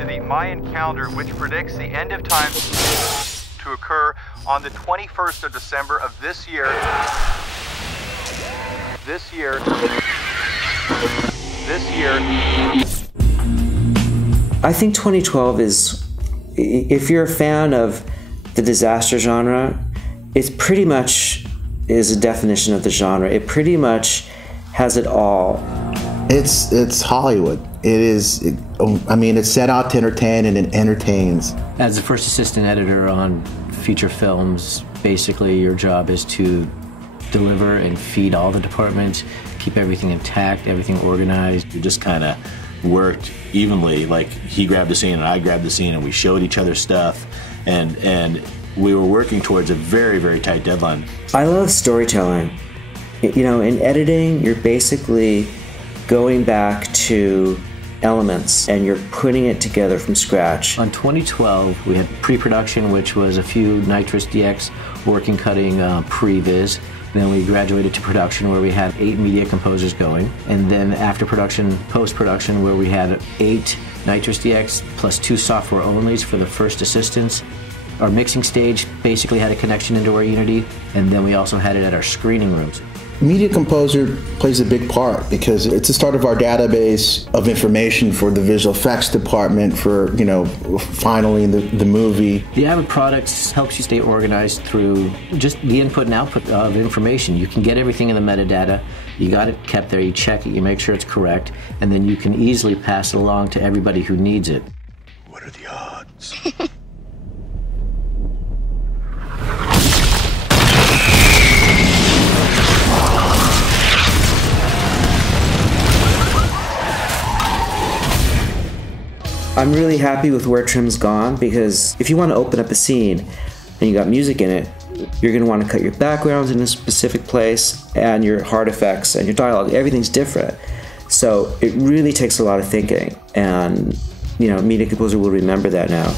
to the Mayan calendar, which predicts the end of time to occur on the 21st of December of this year. This year. I think 2012 is, if you're a fan of the disaster genre, it pretty much is a definition of the genre. It pretty much has it all. It's Hollywood. It's set out to entertain, and it entertains. As the first assistant editor on feature films, basically your job is to deliver and feed all the departments, keep everything intact, everything organized. We just kind of worked evenly, like he grabbed the scene and I grabbed the scene, and we showed each other stuff, and we were working towards a very, very tight deadline. I love storytelling. You know, in editing, you're basically going back to elements and you're putting it together from scratch. On 2012, we had pre-production, which was a few Nitrous DX working cutting previs. Then we graduated to production, where we had 8 media composers going. And then after production, post-production, where we had 8 Nitrous DX plus 2 software onlys for the first assistants. Our mixing stage basically had a connection into our Unity, and then we also had it at our screening rooms. Media Composer plays a big part because it's the start of our database of information for the visual effects department for, finally the movie. The Avid products helps you stay organized through just the input and output of information. You can get everything in the metadata, you got it kept there, you check it, you make sure it's correct, and then you can easily pass it along to everybody who needs it. What are the odds? I'm really happy with where trim's gone, because if you want to open up a scene and you got music in it, you're going to want to cut your backgrounds in a specific place and your hard effects and your dialogue. Everything's different. So it really takes a lot of thinking, and Media Composer will remember that now.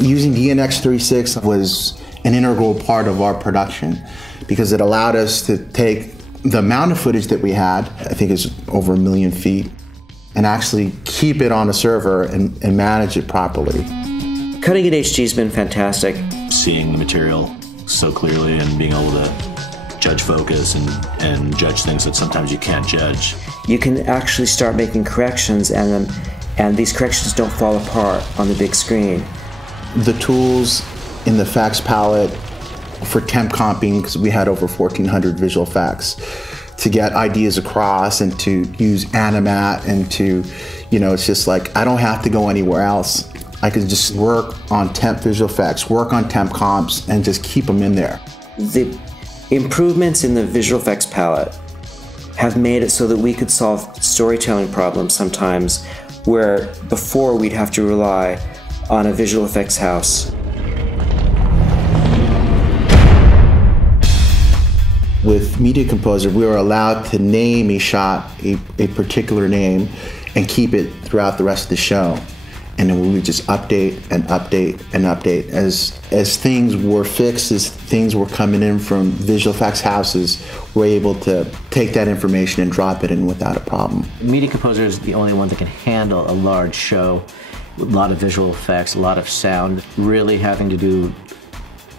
Using DNX36 was an integral part of our production because it allowed us to take the amount of footage that we had, I think it's over 1 million feet, and actually keep it on a server and manage it properly. Cutting in HD has been fantastic. Seeing the material so clearly and being able to judge focus and judge things that sometimes you can't judge. You can actually start making corrections, and these corrections don't fall apart on the big screen. The tools in the fax palette for temp comping, because we had over 1,400 visual effects, to get ideas across and to use Animat and to, it's just like, I don't have to go anywhere else. I can just work on temp visual effects, work on temp comps, and just keep them in there. The improvements in the visual effects palette have made it so that we could solve storytelling problems sometimes, where before we'd have to rely on a visual effects house. With Media Composer, we were allowed to name a shot a particular name and keep it throughout the rest of the show. And then we would just update and update and update. As things were fixed, as things were coming in from visual effects houses, we're able to take that information and drop it in without a problem. Media Composer is the only one that can handle a large show, a lot of visual effects, a lot of sound, really having to do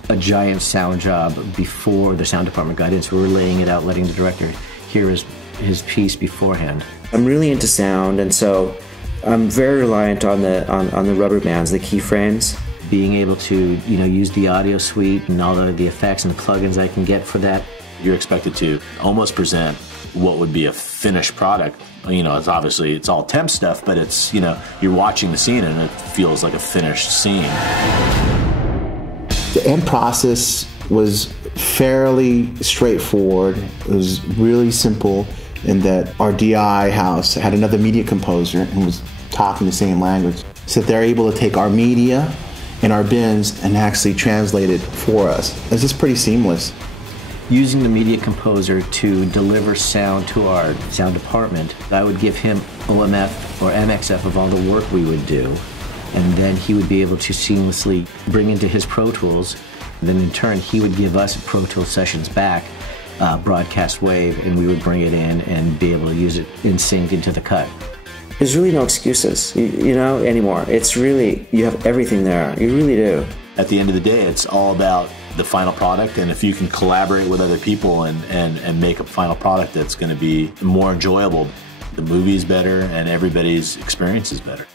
a giant sound job before the sound department got in, so we were laying it out, letting the director hear his piece beforehand. I'm really into sound, and so I'm very reliant on the rubber bands, the keyframes. Being able to use the audio suite and all the effects and the plugins I can get for that. You're expected to almost present what would be a finished product. It's all temp stuff, but it's you're watching the scene and it feels like a finished scene. The end process was fairly straightforward. It was really simple in that our DI house had another media composer and was talking the same language. So they're able to take our media and our bins and actually translate it for us. It's just pretty seamless. Using the Media Composer to deliver sound to our sound department, I would give him OMF or MXF of all the work we would do, and then he would be able to seamlessly bring into his Pro Tools, and then in turn he would give us Pro Tools sessions back, broadcast wave, and we would bring it in and be able to use it in sync into the cut. there's really no excuses, you know, anymore. It's really, you have everything there. You really do. At the end of the day, it's all about the final product, and if you can collaborate with other people and make a final product that's going to be more enjoyable, the movie's better and everybody's experience is better.